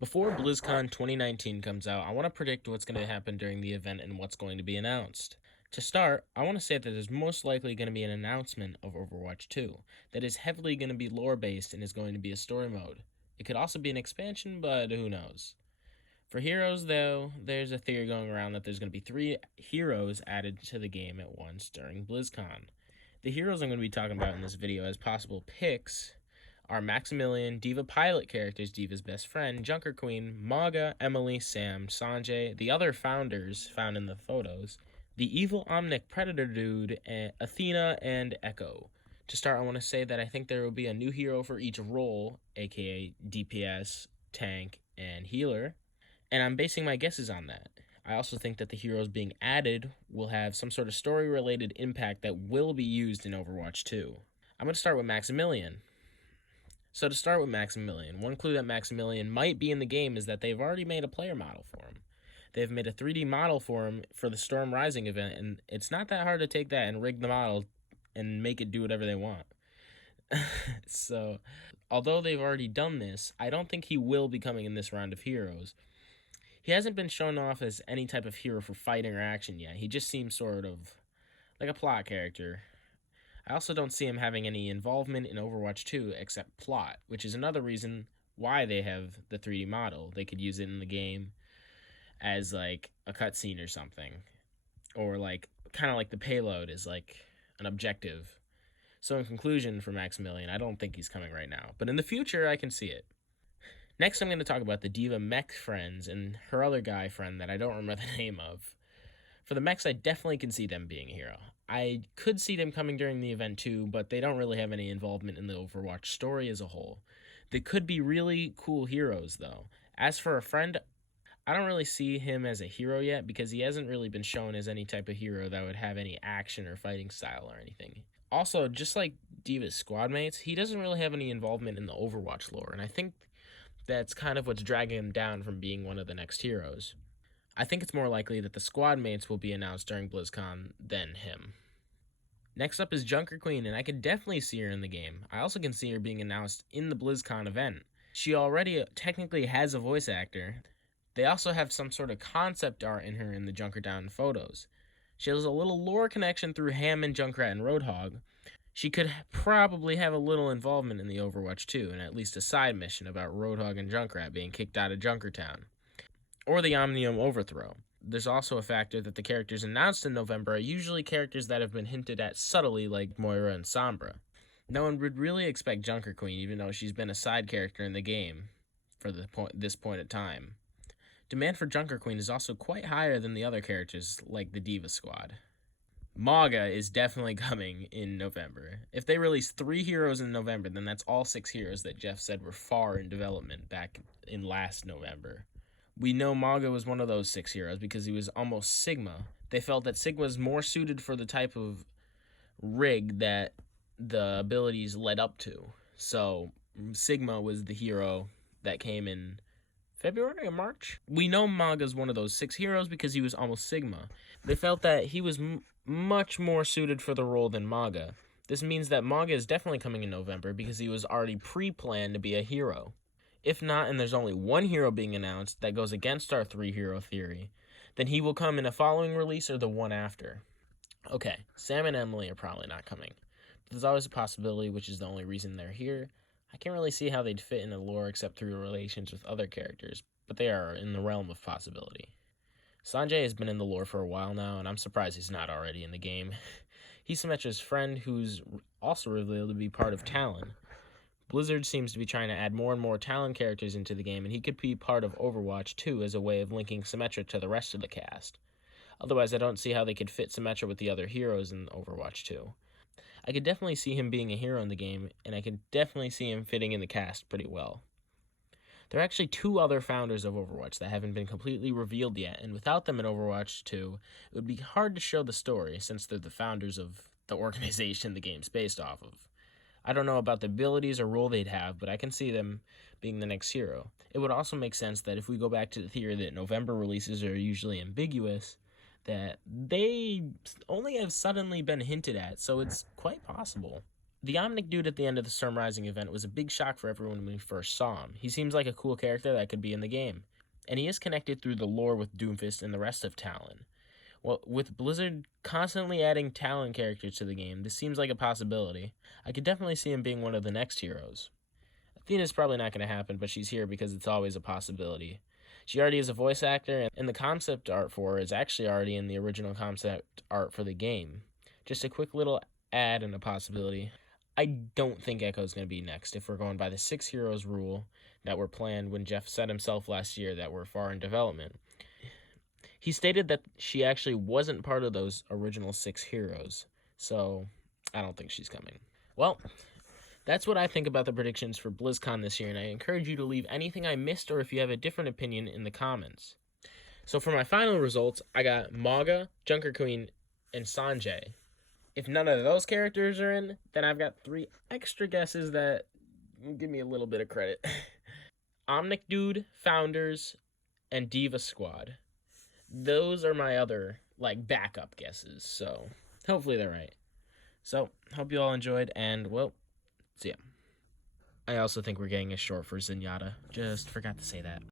Before BlizzCon 2019 comes out, I want to predict what's going to happen during the event and what's going to be announced. To start, I want to say that there's most likely going to be an announcement of Overwatch 2 that is heavily going to be lore based and is going to be a story mode. It could also be an expansion, but who knows. For heroes, though, there's a theory going around that there's going to be 3 heroes added to the game at once during BlizzCon. The heroes I'm going to be talking about in this video as possible picks are Maximilian, D.Va pilot characters, D.Va's best friend, Junker Queen, Maga, Emily, Sam, Sanjay, the other founders found in the photos, the evil Omnic Predator dude, Athena, and Echo. To start, I want to say that I think there will be a new hero for each role, aka DPS, tank, and healer, and I'm basing my guesses on that. I also think that the heroes being added will have some sort of story-related impact that will be used in Overwatch 2. I'm going to start with Maximilian. So to start with Maximilian, one clue that Maximilian might be in the game is that they've already made a player model for him. They've made a 3D model for him for the Storm Rising event, and it's not that hard to take that and rig the model and make it do whatever they want. So, although they've already done this, I don't think he will be coming in this round of heroes. He hasn't been shown off as any type of hero for fighting or action yet. He just seems sort of like a plot character. I also don't see him having any involvement in Overwatch 2 except plot, which is another reason why they have the 3D model. They could use it in the game as like a cutscene or something, or like kind of like the payload is like an objective. So in conclusion, for Maximilian, I don't think he's coming right now, but in the future I can see it. Next, I'm going to talk about the D.Va mech friends and her other guy friend that I don't remember the name of. For the mechs, I definitely can see them being a hero. I could see them coming during the event too, but they don't really have any involvement in the Overwatch story as a whole. They could be really cool heroes, though. As for a friend, I don't really see him as a hero yet because he hasn't really been shown as any type of hero that would have any action or fighting style or anything. Also, just like D.Va's squad mates, he doesn't really have any involvement in the Overwatch lore, and I think that's kind of what's dragging him down from being one of the next heroes. I think it's more likely that the squad mates will be announced during BlizzCon than him. Next up is Junker Queen, and I can definitely see her in the game. I also can see her being announced in the BlizzCon event. She already technically has a voice actor. They also have some sort of concept art in her in the Junkerdown photos. She has a little lore connection through Hammond, Junkrat, and Roadhog. She could probably have a little involvement in the Overwatch 2, and at least a side mission about Roadhog and Junkrat being kicked out of Junkertown, or the Omnium Overthrow. There's also a factor that the characters announced in November are usually characters that have been hinted at subtly, like Moira and Sombra. No one would really expect Junker Queen, even though she's been a side character in the game for this point of time. Demand for Junker Queen is also quite higher than the other characters, like the D.Va squad. Maga is definitely coming in November. If they release 3 heroes in November, then that's all 6 heroes that Jeff said were far in development back in last November. We know Maga was one of those 6 heroes because he was almost Sigma. They felt that Sigma was more suited for the type of rig that the abilities led up to. So Sigma was the hero that came in February or March? We know Maga's one of those 6 heroes because he was almost Sigma. They felt that he was much more suited for the role than Maga. This means that Maga is definitely coming in November because he was already pre-planned to be a hero. If not, and there's only one hero being announced that goes against our 3-hero theory, then he will come in a following release or the one after. Okay, Sam and Emily are probably not coming. But there's always a possibility, which is the only reason they're here. I can't really see how they'd fit in the lore except through relations with other characters, but they are in the realm of possibility. Sanjay has been in the lore for a while now, and I'm surprised he's not already in the game. He's Symmetra's friend, who's also revealed to be part of Talon. Blizzard seems to be trying to add more and more Talon characters into the game, and he could be part of Overwatch 2 as a way of linking Symmetra to the rest of the cast. Otherwise, I don't see how they could fit Symmetra with the other heroes in Overwatch 2. I could definitely see him being a hero in the game, and I could definitely see him fitting in the cast pretty well. There are actually 2 other founders of Overwatch that haven't been completely revealed yet, and without them in Overwatch 2, it would be hard to show the story since they're the founders of the organization the game's based off of. I don't know about the abilities or role they'd have, but I can see them being the next hero. It would also make sense that if we go back to the theory that November releases are usually ambiguous, that they only have suddenly been hinted at, so it's quite possible. The Omnic dude at the end of the Storm Rising event was a big shock for everyone when we first saw him. He seems like a cool character that could be in the game, and he is connected through the lore with Doomfist and the rest of Talon. Well, with Blizzard constantly adding Talon characters to the game, this seems like a possibility. I could definitely see him being one of the next heroes. Athena's probably not going to happen, but she's here because it's always a possibility. She already is a voice actor, and the concept art for her is actually already in the original concept art for the game. Just a quick little add and a possibility. I don't think Echo's going to be next if we're going by the 6 heroes rule that were planned when Jeff said himself last year that were far in development. He stated that she actually wasn't part of those original 6 heroes, so I don't think she's coming. Well, that's what I think about the predictions for BlizzCon this year, and I encourage you to leave anything I missed or if you have a different opinion in the comments. So for my final results, I got Maga, Junker Queen, and Sanjay. If none of those characters are in, then I've got 3 extra guesses that give me a little bit of credit. Omnic Dude, Founders, and Diva Squad. Those are my other, backup guesses, so hopefully they're right. So, hope you all enjoyed, and, well, see ya. I also think we're getting a short for Zenyatta. Just forgot to say that.